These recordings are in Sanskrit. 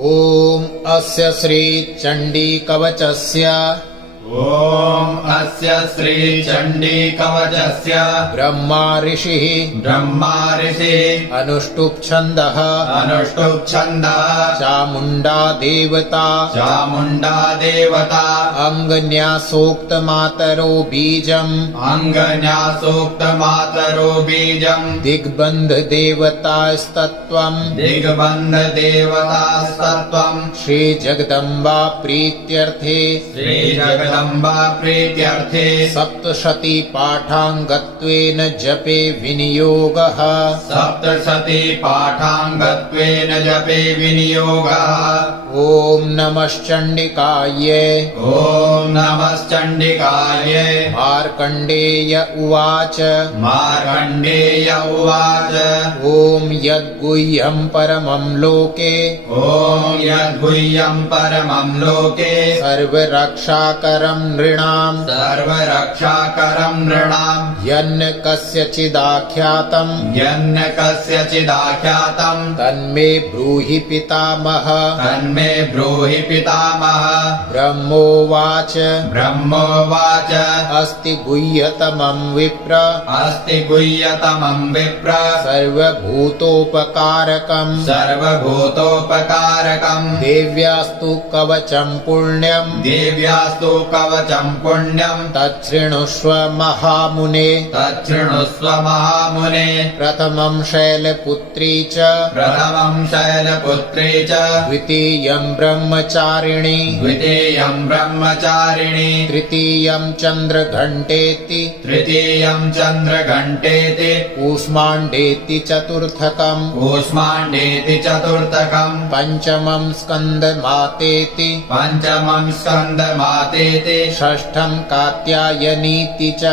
ॐ अस्य श्री चण्डी कवचस्य ॐ अस्य श्री चण्डी कवचस्य ब्रह्मा ऋषिः अनुष्टुप् छन्दः चामुण्डा देवता अङ्गन्यासोक्तमातरो बीजम् दिग्बन्ध देवतास्तत्त्वम् श्री जगदम्बा प्रीत्यर्थे सप्तशती पाठाङ्गत्वेन जपे विनियोगः ॐ नमश्चण्डिकाय मार्कण्डेय उवाच ॐ यद्गुह्यं परमं लोके सर्वरक्षाकरं नृणाम् यन्न कस्यचिदाख्यातम् तन्मे ब्रूहि पितामह ब्रह्मोवाच अस्ति गुह्यतमं विप्र सर्वभूतोपकारकम् देव्यास्तु कवचं पुण्यम् तच्छृणुष्व महामुने प्रथमं शैलपुत्री च द्वितीयं ब्रह्मचारिणी तृतीयं चन्द्रघण्टेति कूष्माण्डेति चतुर्थकम् पंचमं स्कन्दमातेति षष्ठं कात्यायनीति च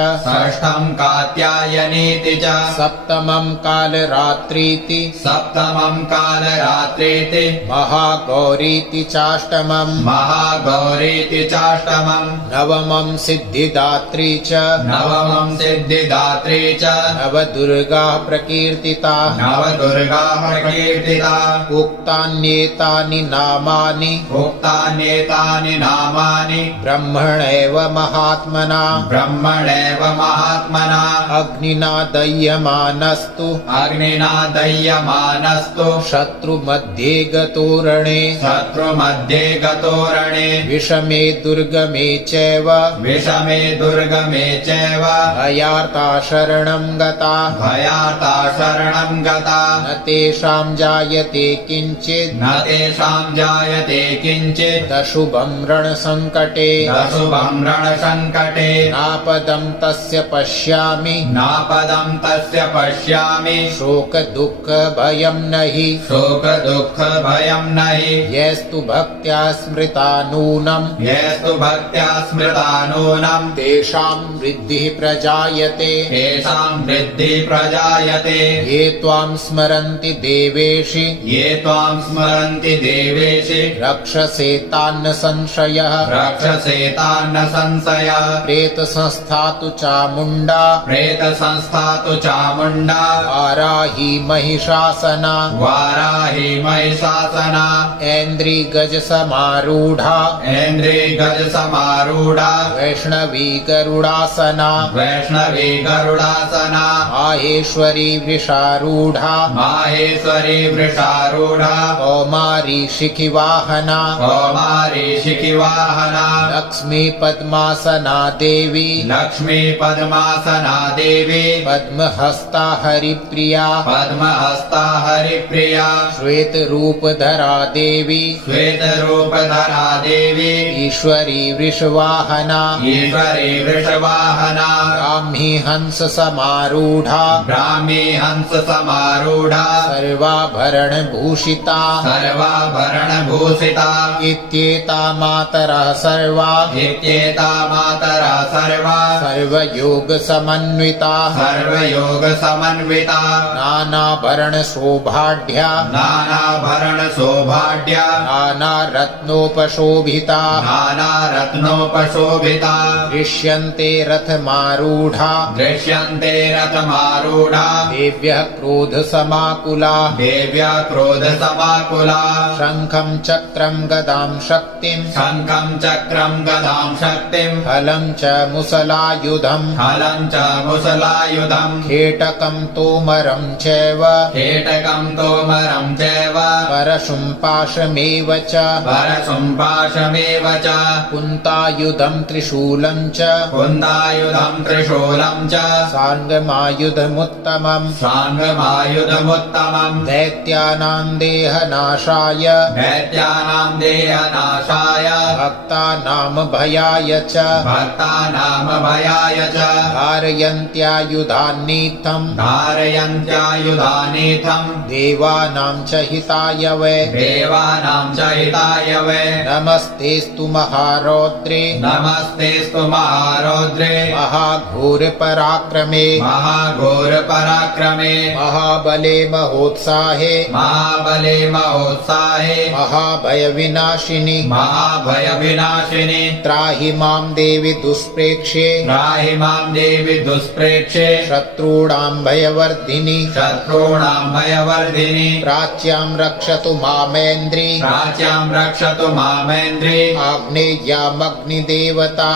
सप्तमं कालरात्रीति महागौरीति चाष्टमम् नवमं सिद्धिदात्री च नवदुर्गा प्रकीर्तिता उक्तान्येतानि नामानि ब्रह्मणैव महात्मना अग्निना दह्यमानस्तु शत्रुमध्ये गतोरणे विषमे दुर्गमे चैव भयार्ता शरणं गता न तेषां जायते किञ्चित् अशुभं रणसङ्कटे नापदं तस्य पश्यामि शोकदुःखभयं नहि यस्तु भक्त्या स्मृता नूनं तेषां वृद्धिः प्रजायते ये त्वां स्मरन्ति देवेशि रक्षसे तान्न संशयः प्रेतसंस्था तु चामुण्डा वाराही महिषासना ऐन्द्रिगजसमारूढा वैष्णवी गरुडासना माहेश्वरी वृषारूढा कौमारी शिखिवाहना लक्ष्मी पद्मासना देवी पद्महस्ता हरिप्रिया श्वेतरूपधरा देवी ईश्वरी वृषवाहना ब्राह्मी हंस समारूढ़ा सर्वाभरणभूषिता इत्येता मातरः सर्वा सर्वयोगसमन्विता नानाभरणशोभाढ्या नानारत्नोपशोभिता नानारत्नोपशोभिता दृश्यन्ते रथमारूढा दृश्यन्ते रथमारूढा देव्यः क्रोधसमाकुला देव्या क्रोधसमाकुला शङ्खं चक्रं गदां शक्तिं शङ्खं चक्रं गदां शक्तिं फलं च मुसलायुधम् हलं च मुसलायुधम् खेटकं तोमरं चैव केटकं तोमरं चैव परशुं पाशमेव च परशुं पाशमेव च कुन्तायुधं त्रिशूलं च कुन्दायुधं त्रिशूलं च साङ्गमायुधमुत्तमम् साङ्गमायुधमुत्तमम् दैत्यानां देहनाशाय दैत्यानां देहनाशाय भक्तानां भयाय च भक्तानां भयाय च धारयन्त्यायुधान्नीथम् धारयन्त्यायुधानीथम् देवानां च हिताय वै देवानां च हिताय वै नमस्तेऽस्तु महारौद्रे नमस्तेऽस्तु महारौद्रे महाघोरपराक्रमे महाघोरपराक्रमे महाबले महोत्साहे महाबले महोत्साहे महाभयविनाशिनि महाभयविनाशिनि त्राहि मां देवि दुष्प्रेक्ष्ये त्राहि मां देवि दुष्प्रेक्षे शत्रूणां भयवर्धिनि शत्रूणां भयवर्धिनि प्राच्यां रक्षतु मामेन्द्रि प्राच्यां रक्षतु मामेन्द्रि आग्नेयामग्निदेवता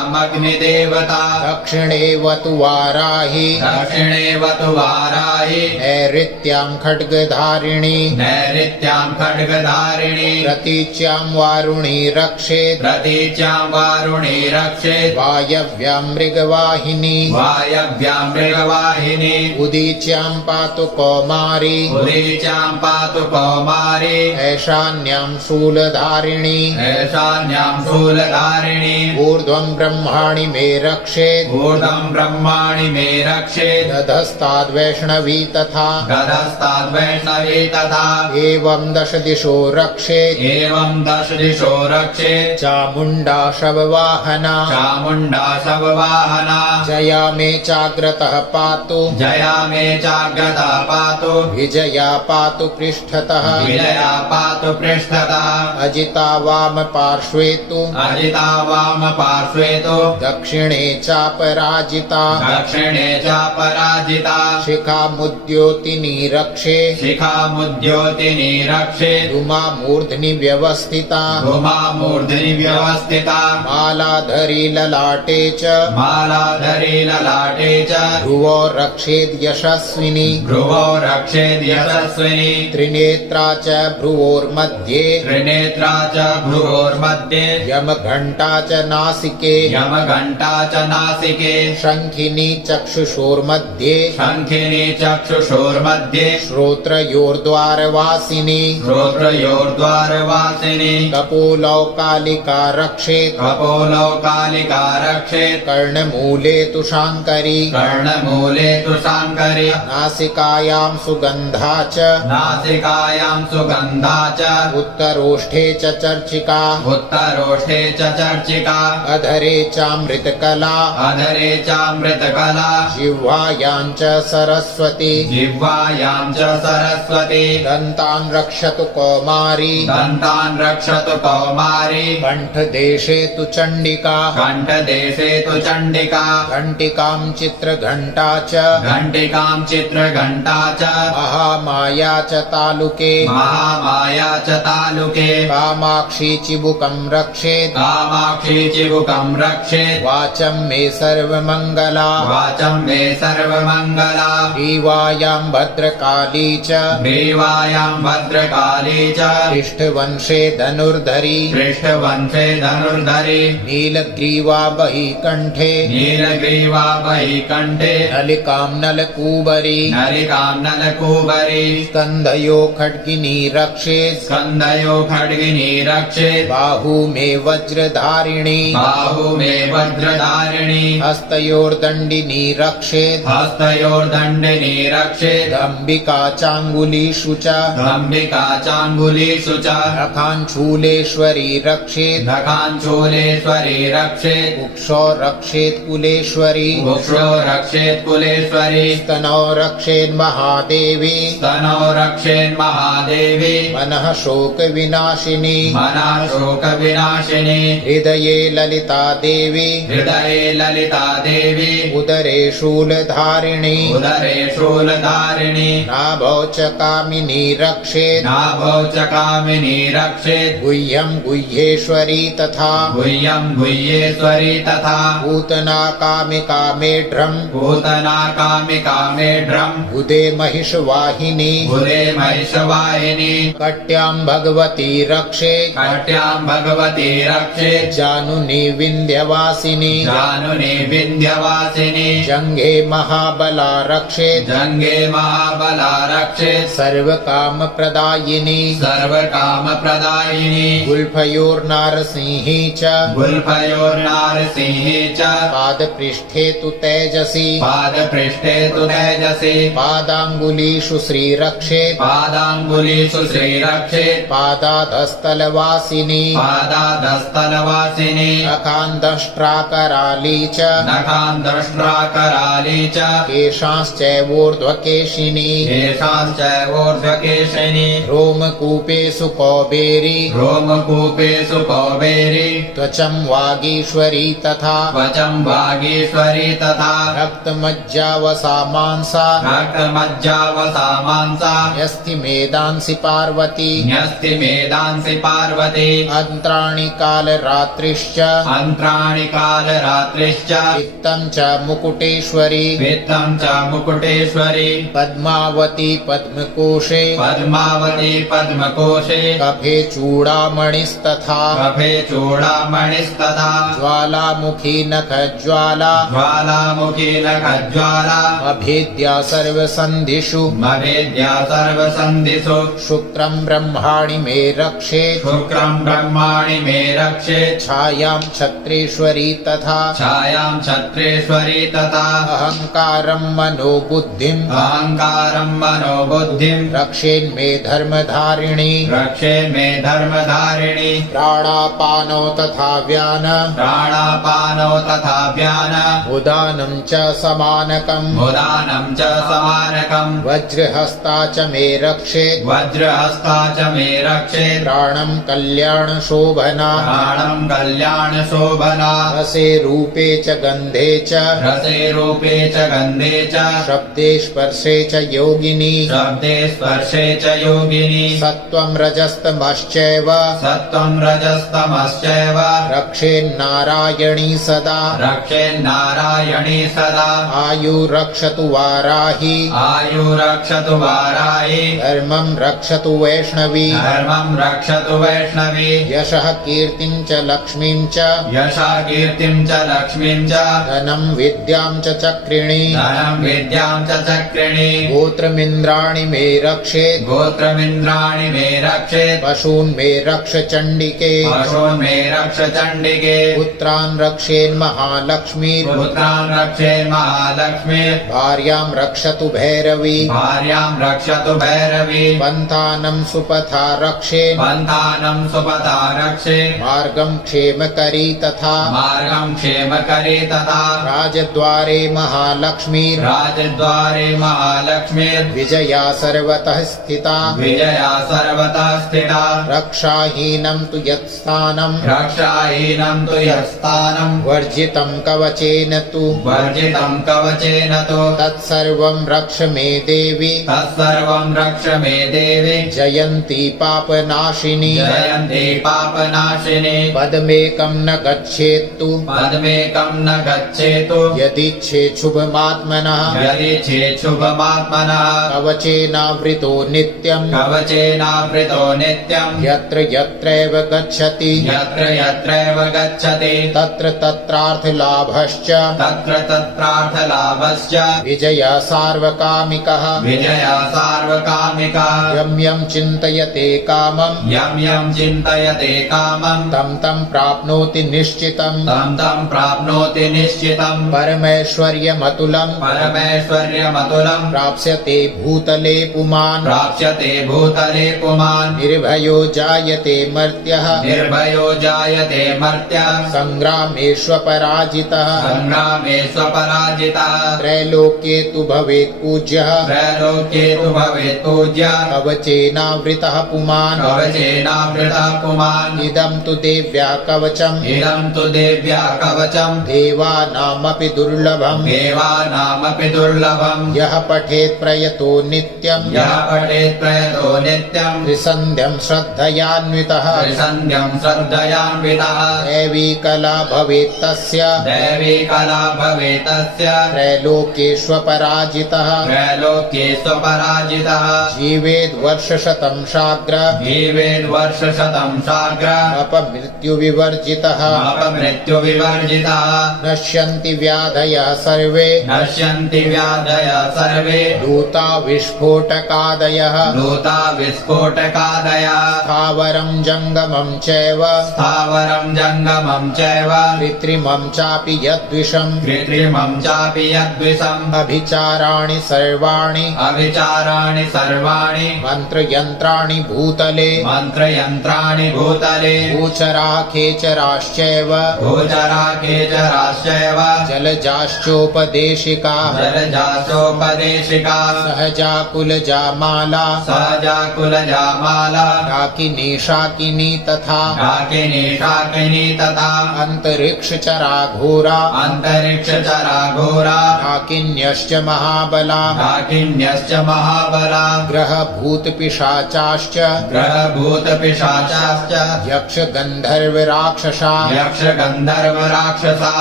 आग्नेयामग्निदेवता दक्षिणे वतु वाराहि दक्षिणे वतु वाराहि नैऋत्यां खड्गधारिणि नैऋत्यां खड्गधारिणि प्रतीच्यां वारुणी रक्षेत् प्रतीच्यां वारुणी रक्षेत् वायव्यां मृगवाहिनी वायव्यां मृगवाहिनी उदीच्यां पातु कौमारी उदीच्यां पातु कौमारी ऐशान्यां शूलधारिणी ऐशान्यां शूलधारिणी ऊर्ध्वं ब्रह्माणि मे रक्षेत् ऊर्ध्वं ब्रह्माणि मे रक्षेत् दधस्ताद्वैष्णवी तथा गदस्ताद्वैष्णवी तथा एवं दश दिशो रक्षेत् एवं दश दिशो रक्षेत् चामुण्डा शववाहना चामुण्डा शववाहना जया मे चाग्रतः पातु जया मे चाग्रता पातु विजया पातु पृष्ठतः विजया पातु पृष्ठतः अजिता वाम पार्श्वे तु अजिता वाम पार्श्वे तु दक्षिणे चापराजिता दक्षिणे च पराजिता शिखामुद्योतिनी रक्षे शिखामुद्योतिनी रक्षेत् रुमा मूर्ध्नि व्यवस्थिता भूमा मूर्ध्नि व्यवस्थिता मालाधरी ललाटे च मालाधरी ललाटे च भ्रुवो रक्षेद् यशस्विनी भ्रुवो रक्षेद् यशस्विनी त्रिनेत्रा च भ्रुवोर्मध्ये त्रिनेत्रा च भ्रुवोर्मध्ये यमघण्टा च नासिके यमघण्टा च नासिके शङ्खिनी चक्षुषोर्मध्ये शङ्खिनी चक्षुषोर्मध्ये श्रोत्रयोर्द्वारवासिनी श्रोत्रयोर्द्वारवासिनी कपोलौकालिका रक्षेत् कपोलो कालिका रक्षेत् कर्णमूले तु शाङ्करी कर्णमूले तु शाङ्करी नासिकायां सुगन्धा च नासिकायां सुगन्धा च उत्तरोष्ठे च चर्चिका उत्तरोष्ठे च चर्चिका अधरे चामृतकला अधरे चामृतकला जिह्वायां च सरस्वती जिह्वायां च सरस्वती दन्तान् रक्षतु कौमारी दन्तान् रक्षतु कौमारी कण्ठदेशे तु चण्डिका कण्ठदेशे तु चण्डिका घण्टिकां चित्रघण्टा च घण्टिकां चित्रघण्टा च महामाया च तालुके महामाया च तालुके कामाक्षी चिबुकं रक्षेत् कामाक्षी चिबुकं रक्षेत् वाचं मे सर्वमङ्गला वाचं मे सर्वमङ्गला ग्रीवायां भद्रकाली च ग्रीवायां भद्रकाली च पृष्ठवंशे धनुर्धरी पृष्ठवंशे धनुर्धरी नीलग्रीवा बहिकण्ठे नीलग्रीवा वैकण्ठे नलिकां नलकूबरी नलिकां नलकूबरी स्कन्धयो खड्गिनी रक्षेत् स्कन्धयो खड्गिनी रक्षेत् बाहू मे वज्रधारिणी बाहु मे वज्रधारिणी हस्तयोर्दण्डिनी रक्षेत् हस्तयोर्दण्डिनी रक्षेत् अम्बिका चाङ्गुलीषु च अम्बिका चाङ्गुलीषु च रखाञ्चूलेश्वरी रक्षेत् रखाञ्चूलेश्वरी रक्षेत् कुक्षो रक्षेत् कुलेश्वरी वृक्षो रक्षेत् कुलेश्वरी स्तनौ रक्षेत् महादेवी स्तनौ रक्षेन् महादेवी मनः शोकविनाशिनी मनः शोकविनाशिनी हृदये ललिता देवी हृदये ललिता देवी उदरे शूलधारिणी उदरे शूलधारिणी नाभौ च कामिनी रक्षेत् नाभौ च कामिनी रक्षेत् गुह्यं गुह्येश्वरी तथा गुह्यं गुह्येश्वरी तथा पूतना कामिका मेढ्रम् पूतना कामिका मेढ्रम् उदे महिषवाहिनी उदे महिषवाहिनी कट्यां भगवती रक्षेत् कट्यां भगवती रक्षेत् जानुनी विन्ध्यवासिनी जानुनी विन्ध्यवासिनी जङ्घे महाबला रक्षेत् जङ्गे महाबला रक्षेत् सर्वकामप्रदायिनी सर्वकामप्रदायिनी गुल्फयोर्नारसिंही च गुल्फयोर्नारसिंही च पादपृष्ठे तु तेजसी पादपृष्ठे तु तेजसी पादाङ्गुलीषु श्रीरक्षेत् पादाङ्गुलीषु श्रीरक्षेत् पादाधस्तलवासिनी पादाधस्तलवासिनी नखान्दष्ट्राकराली च नखान्दष्ट्राकराली च केशांश्चैवोर्ध्वकेशिनी केशांश्चैवोर्ध्वकेशिनी रोमकूपेषु कौबेरी रोमकूपेषु कौबेरी त्वचं वागीश्वरी तथा त्वचं वागीश्वरी तथा रक्तमज्जावसा मांसा रक्तमज्जावसा मांसा यस्ति मेदांसि पार्वती न्यस्ति मेदांसि पार्वती अन्त्राणि कालरात्रिश्च अन्त्राणि कालरात्रिश्च वित्तं च मुकुटेश्वरी वित्तं च मुकुटेश्वरी पद्मावती पद्मकोशे पद्मावती पद्मकोशे कफे चूडामणिस्तथा कफे चूडामणिस्तथा ज्वालामुखी नखज्वाला ज्वालामुखी नखज्वाला अभेद्या सर्वसन्धिषु मवेद्या सर्वसन्धिषु शुक्रं ब्रह्माणि मे रक्षेत् शुक्रं ब्रह्माणि मे रक्षेत् छायां छत्रेश्वरी तथा छायां छत्रेश्वरी तथा अहङ्कारं मनोबुद्धिं अहङ्कारं मनोबुद्धिं रक्षेन्मे धर्मधारिणी रक्षे मे धर्मधारिणी प्राणापानौ तथा व्यान प्राणापानौ तथा व्यान उदानं च समानकम् उदानं च समानकम् वज्रहस्ता च मे रक्षेत् वज्रहस्ता च मे रक्षेत् प्राणं कल्याणशोभना प्राणं कल्याणशोभना रसे रूपे च गन्धे च रसे रूपे च गन्धे च शब्दे स्पर्शे च योगिनी शब्दे स्पर्शे च योगिनी सत्त्वं रजस्तमश्चैव सत्त्वं रजस्तमश्चैव रक्षेन्नारायणी सदा रक्षेन्नारायणी सदा आयुरक्षतु वाराही आयुरक्षतु वाराहि धर्मं रक्षतु वैष्णवी धर्मं रक्षतु वैष्णवी यशः कीर्तिं च लक्ष्मीं च यशा कीर्तिं च लक्ष्मीं च धनं विद्यां च चक्रिणी धनं विद्यां च चक्रिणी गोत्रमिन्द्राणि मे रक्षेत् गोत्रमिन्द्राणि मे रक्षेत् पशून् मे रक्ष चण्डिके पशून् मे रक्ष चण्डिके पुत्रान् रक्षेन्महालक्ष्मीर् पुत्रान् रक्षेन्महालक्ष्मी भार्यां रक्षतु भैरवी भार्यां रक्षतु भैरवी पन्थानं सुपथा रक्षेन् पन्थानं सुपथा रक्षे मार्गं क्षेमकरी तथा मार्गं क्षेमकरी तथा राजद्वारे महालक्ष्मीर् राजद्वारे महालक्ष्मीर् विजया सर्वतः स्थिता विजया सर्वतः स्थिता रक्षाहीनं तु यत्स्थानं रक्षाहीनं तु यत्स्थानं वर्जितं कवचेन तु वर्जितं कवचेन तु तत्सर्वं रक्ष मे देवी तत्सर्वं रक्ष मे देवी जयन्ती पापनाशिनी जयन्ती पापनाशिनी पदमेकं न गच्छेत्तु पदमेकं न गच्छेतु यदिच्छेच्छुभमात्मनः यदि चेच्छुभमात्मनः कवचेनावृतो नित्यं कवचेनावृतो नित्यं यत्र यत्रैव गच्छति यत्र यत्रैव गच्छति तत्र तत्रार्थलाभश्च तत्र तत्रार्थलाभश्च विजया सार्वकामिकः विजया सार्वकामिका यं यं चिन्तयते कामं यं यं चिन्तयते कामं तं तं प्राप्नोति निश्चितं तं तं प्राप्नोति निश्चितं परमैश्वर्यमतुलं परमैश्वर्यमतुलं प्राप्स्यते भूतले पुमान् प्राप्स्यते भूतले पुमान् निर्भयो जायते मर्त्यः निर्भयो जायते मर्त्यः सङ्ग्रामेष्वपराजितः सङ्ग्रामेष्वपराजितः त्रैलोक्ये तु भवेत् पूज्यः त्रैलोक्ये तु भवेत् पूज्यः कवचेन कवचेनावृतः पुमान् कवचेनावृतः पुमान् इदं तु देव्या कवचम् इदं तु देव्या कवचम् देवानामपि दुर्लभम् देवानामपि दुर्लभम् यः पठेत् प्रयतो नित्यम् यः पठेत् प्रयतो नित्यम् त्रिसन्ध्यं श्रद्धयान्वितः त्रिसन्ध्यम् श्रद्धयान्वितः दैवी कला भवेत् तस्य दैवी कला भवेत् तस्य त्रैलोक्येष्वपराजितः त्रैलोक्ये स्वपराजितः जीवेद् वर्षशतं शाग्र जीवेद्वर्षशतं साग्र अपमृत्युविवर्जितः अपमृत्युविवर्जितः नश्यन्ति व्याधयः सर्वे नश्यन्ति व्याधयः सर्वे दूता विस्फोटकादयः दूता विस्फोटकादयः स्थावरं जङ्गमं चैव स्थावरं जङ्गमं चैव कृत्रिमं चापि यद्विषम् कृत्रिमं चापि यद्विषम् अभिचाराणि सर्वाणि अविचाराणि सर्वाणि मन्त्रयन्त्राणि भूतले मन्त्रयन्त्राणि भूतले गोचरा खेचराश्चैव गोचरा केचराश्चैव जलजाश्चोपदेशिका जलजासोपदेशिका सहजा माला सहजा कुलजामाला डाकिनी शाकिनी तथा डाकिनी शाकिनी तथा अन्तरिक्षचरा घोरा अन्तरिक्षचरा घोरा डाकिन्यश्च महाबला डाकिन्यश्च महाबला ग्रहभूतपिशाचाश्च ग्रहभूतपिशाचाश्च यक्षगन्धर्वराक्षसा यक्षगन्धर्वराक्षसा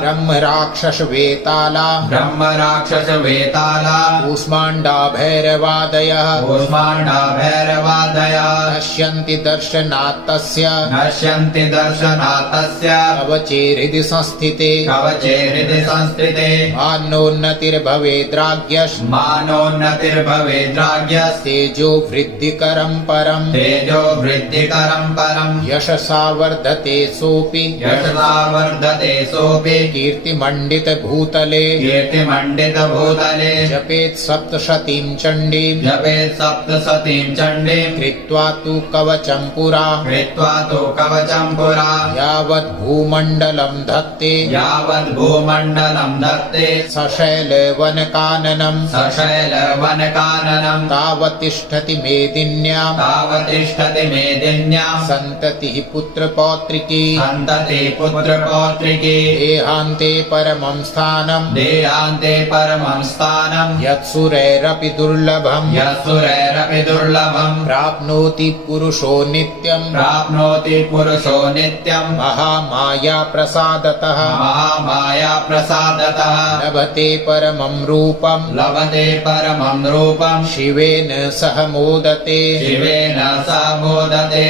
ब्रह्मराक्षसवेताला ब्रह्मराक्षसवेताला कूष्माण्डाभैरवादयः कूष्माण्डा भैरवादयः नश्यन्ति दर्शनात् तस्य नश्यन्ति दर्शनात् तस्य कवचेहृदि संस्थिते कवचे हृदि संस्थिते मानोन्नतिर्भवेद्राज्ञश्च मानोन्नतिर्भवेद्राज्ञस् तेजो वृद्धिकरं परम् तेजो वृद्धिकरं परम् यशसा वर्धते सोऽपि यशसा वर्धते सोऽपि कीर्तिमण्डितभूतले कीर्तिमण्डितभूतले जपेत् सप्तशतीं चण्डीम् जपेत् सप्तशतीं चण्डीम् कृत्वा तु कवचं पुरा कृत्वा तु कवचं पुरा यावत् भूमण्डलं धत्ते यावद् भूमण्डलं धत्ते सशैलवनकाननम् सशैलवनकाननम् तावत् तिष्ठति मेदिन्याम् तावतिष्ठति मेदिन्याम् सन्ततिः पुत्रपौत्रिकी सन्तति पुत्रपौत्रिकी देहान्ते परमं स्थानम् देहान्ते परमं स्थानम् यत्सुरैरपि दुर्लभम् यत्सुरैरपि दुर्लभम् प्राप्नोति पुरुषो नित्यम् प्राप्नोति पुरुषो नित्यम् महामाया प्रसादतः महामाया प्रसादतः लभते परमं रूपम् लभते परमं रूपम् शिवेन सह मोदते शिवेन स मोदते